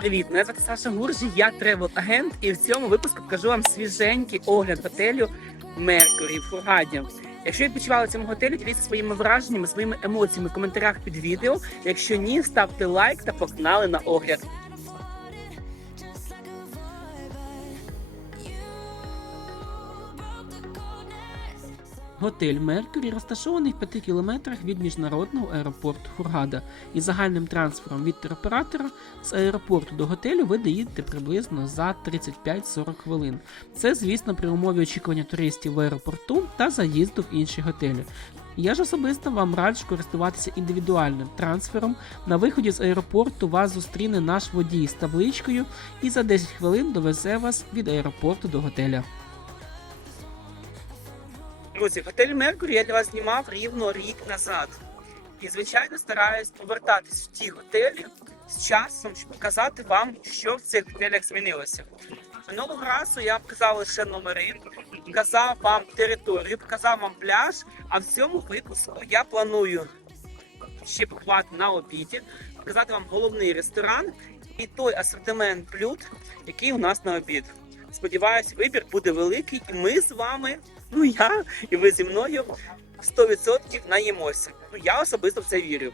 привіт! Мене звати Саша Гуржі, я тревел-агент, і в цьому випуску покажу вам свіженький огляд готелю Меркурі в Фургаді. Якщо відпочивали в цьому готелі, діліться своїми враженнями, своїми емоціями в коментарях під відео. Якщо ні, ставте лайк та погнали на огляд. Готель Меркурі розташований в 5 кілометрах від міжнародного аеропорту Хургада і загальним трансфером від туроператора з аеропорту до готелю ви доїдете приблизно за 35-40 хвилин. Це, звісно, при умові очікування туристів в аеропорту та заїзду в інші готелі. Я ж особисто вам раджу користуватися індивідуальним трансфером. На виході з аеропорту вас зустріне наш водій з табличкою і за 10 хвилин довезе вас від аеропорту до готеля. Друзі, готель Меркурі я для вас знімав рівно рік назад. І, звичайно, стараюсь повертатись в ті готелі з часом, щоб показати вам, що в цих готелях змінилося. Минулого разу я показав лише номери, показав вам територію, показав вам пляж. А в цьому випуску я планую ще побувати на обіді, показати вам головний ресторан і той асортимент блюд, який у нас на обід. Сподіваюсь, вибір буде великий, і ми з вами, ну я і ви зі мною 100% наїмося. Ну я особисто в це вірю.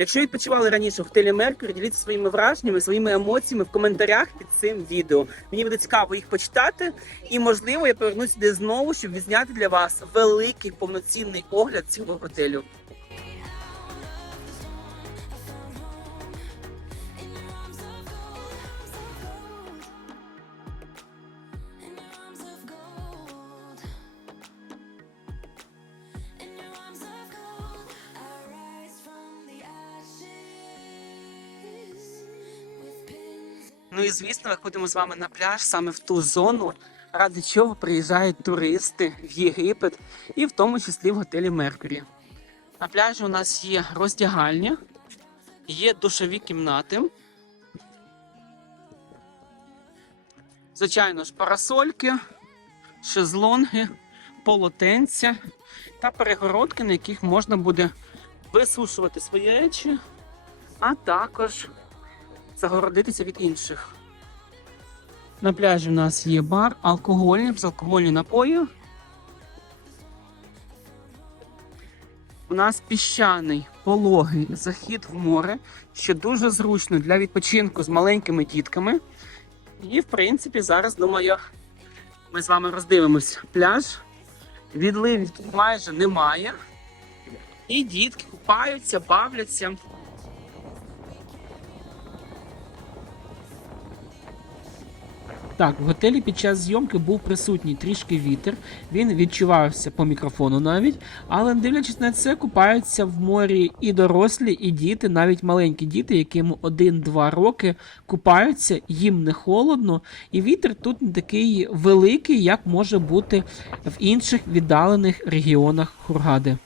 Якщо відпочивали раніше в телі Меркурі, діліться своїми враженнями, своїми емоціями в коментарях під цим відео. Мені буде цікаво їх почитати, і можливо я повернусь сюди знову, щоб відзняти для вас великий повноцінний огляд цього готелю. Ну і звісно, виходимо з вами на пляж саме в ту зону, ради чого приїжджають туристи в Єгипет і в тому числі в готелі Меркурі. На пляжі у нас є роздягальня, є душові кімнати. Звичайно ж, парасольки, шезлонги, полотенця та перегородки, на яких можна буде висушувати свої речі, а також загородитися від інших. На пляжі у нас є бар, алкогольний, безалкогольні напої. У нас піщаний пологий захід в море, що дуже зручно для відпочинку з маленькими дітками. І, в принципі, зараз, думаю, ми з вами роздивимось пляж. Відливів тут майже немає. І дітки купаються, бавляться. Так, в готелі під час зйомки був присутній трішки вітер. Він відчувався по мікрофону навіть, але не дивлячись на це, купаються в морі і дорослі, і діти, навіть маленькі діти, яким 1-2 роки купаються, їм не холодно, і вітер тут не такий великий, як може бути в інших віддалених регіонах Хургади.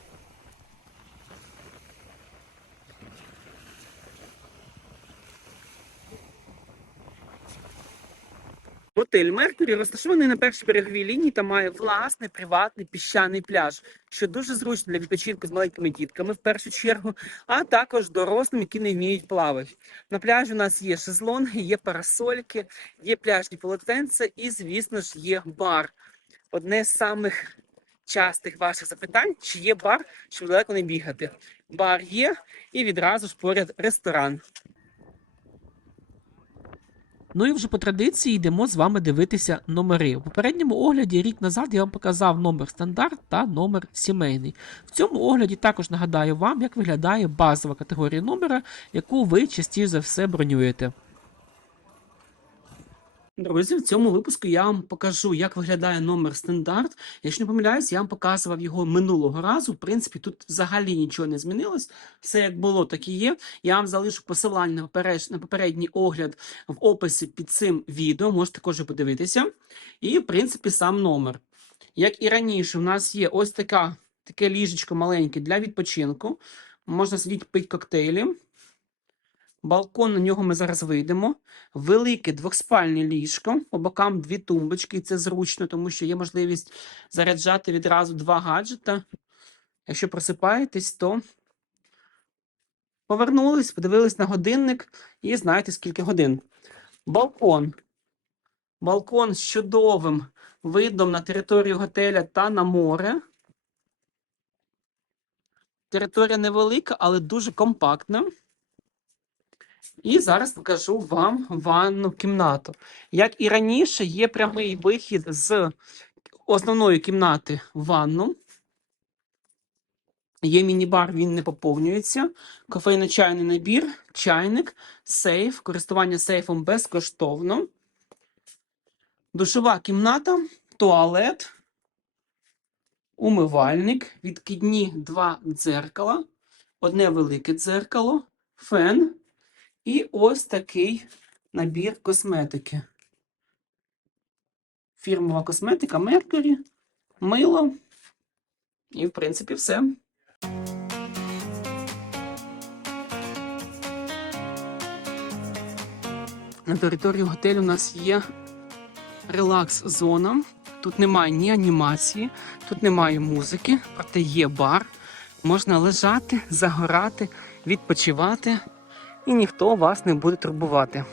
Готель Меркурі розташований на першій береговій лінії та має власний приватний піщаний пляж, що дуже зручно для відпочинку з маленькими дітками в першу чергу, а також дорослим, які не вміють плавати. На пляжі у нас є шезлонги, є парасольки, є пляжні полотенця і, звісно ж, є бар. Одне з самих частих ваших запитань: чи є бар, щоб далеко не бігати. Бар є, і відразу ж поряд ресторан. Ну і вже по традиції йдемо з вами дивитися номери. У попередньому огляді рік назад я вам показав номер стандарт та номер сімейний. В цьому огляді також нагадаю вам, як виглядає базова категорія номера, яку ви частіше за все бронюєте. Друзі, в цьому випуску я вам покажу, як виглядає номер стандарт. Якщо не помиляюсь, я вам показував його минулого разу. В принципі, тут взагалі нічого не змінилось. Все як було, так і є. Я вам залишу посилання на, попередній огляд в описі під цим відео. Можете також подивитися. І, в принципі, сам номер. Як і раніше, у нас є ось така, таке ліжечко маленьке для відпочинку. Можна сидіти пити коктейлі. Балкон на нього ми зараз вийдемо. Велике двохспальне ліжко, по бокам дві тумбочки, і це зручно, тому що є можливість заряджати відразу два гаджета. Якщо просипаєтесь, то повернулись, подивились на годинник і знаєте, скільки годин. Балкон. Балкон з чудовим видом на територію готеля та на море. Територія невелика, але дуже компактна. І зараз покажу вам ванну кімнату. Як і раніше, є прямий вихід з основної кімнати в ванну. Є міні-бар, він не поповнюється. Кофейно-чайний набір, чайник, сейф, користування сейфом безкоштовно. Душова кімната, туалет, умивальник, відкидні два дзеркала, одне велике дзеркало, фен і ось такий набір косметики. Фірмова косметика Mercury, мило. І, в принципі, все. На території готелю у нас є релакс-зона. Тут немає ні анімації, тут немає музики, проте є бар. Можна лежати, загорати, відпочивати, і ніхто вас не буде турбувати.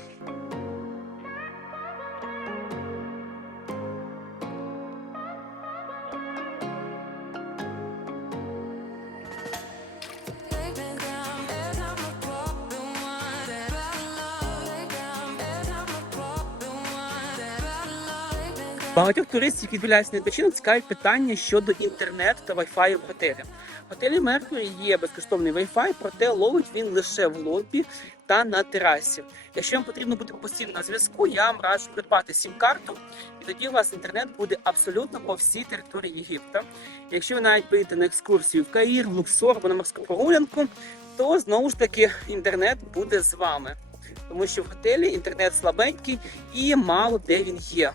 Багатьох туристів, які відправляються на відпочинок, цікавить питання щодо інтернету та Wi-Fi в готелі. В готелі Mercury є безкоштовний Wi-Fi, проте ловить він лише в лобі та на терасі. Якщо вам потрібно бути постійно на зв'язку, я вам раджу придбати сім-карту, і тоді у вас інтернет буде абсолютно по всій території Єгипта. Якщо ви навіть поїдете на екскурсію в Каїр, в Луксор або на морську прогулянку, то знову ж таки інтернет буде з вами. Тому що в готелі інтернет слабенький і мало де він є.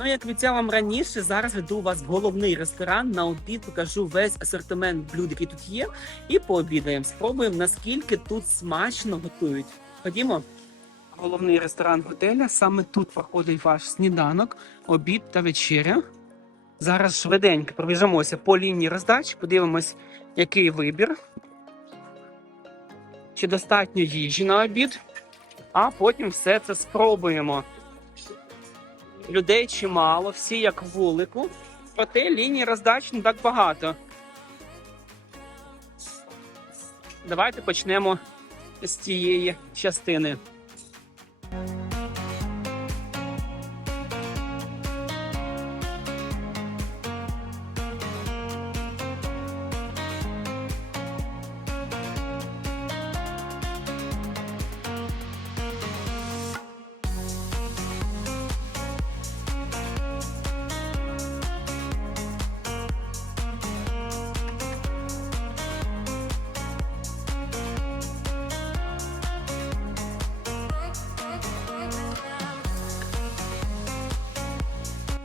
Ну, як обіцяв вам раніше, зараз веду вас в головний ресторан. На обід покажу весь асортимент блюд, який тут є, і пообідаємо. Спробуємо, наскільки тут смачно готують. Ходімо. Головний ресторан готеля. Саме тут проходить ваш сніданок, обід та вечеря. Зараз швиденько пробіжимося по лінії роздач, подивимось, який вибір. Чи достатньо їжі на обід, а потім все це спробуємо. Людей чимало, всі як вулику, проте лінії роздач не так багато. Давайте почнемо з цієї частини.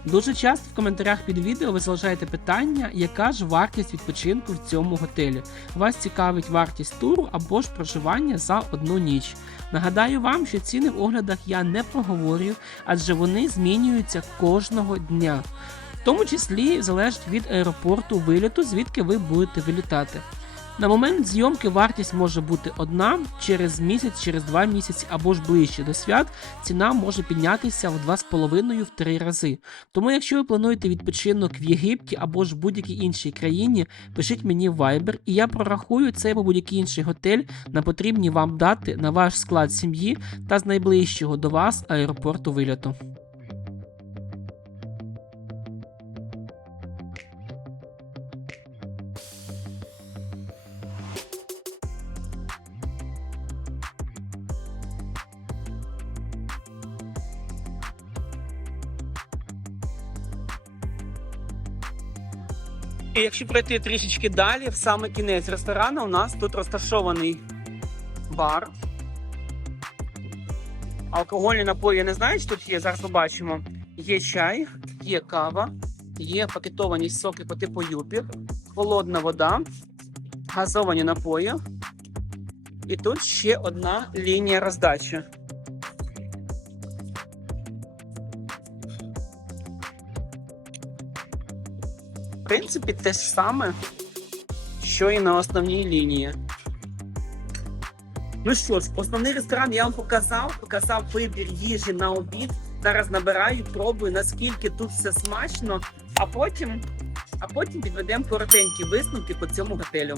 Дуже часто в коментарях під відео ви залишаєте питання, яка ж вартість відпочинку в цьому готелі. Вас цікавить вартість туру або ж проживання за одну ніч. Нагадаю вам, що ціни в оглядах я не проговорюю, адже вони змінюються кожного дня. В тому числі залежить від аеропорту виліту, звідки ви будете вилітати. На момент зйомки вартість може бути одна через місяць, через два місяці або ж ближче до свят. Ціна може піднятися в 2,5-3 рази. Тому, якщо ви плануєте відпочинок в Єгипті або ж в будь-якій іншій країні, пишіть мені Viber, і я прорахую цей або будь-який інший готель на потрібні вам дати на ваш склад сім'ї та з найближчого до вас аеропорту вильоту. І якщо пройти трішечки далі, в саме кінець ресторану, у нас тут розташований бар. Алкогольні напої я не знаю, що тут є. Зараз побачимо. Є чай, є кава, є пакетовані соки по типу юпір, холодна вода, газовані напої. І тут ще одна лінія роздачі. Принципі, те ж саме, що і на основній лінії. Ну що ж, основний ресторан я вам показав, показав вибір їжі на обід. Зараз набираю, пробую, наскільки тут все смачно, а потім, а потім підведемо коротенькі висновки по цьому готелю.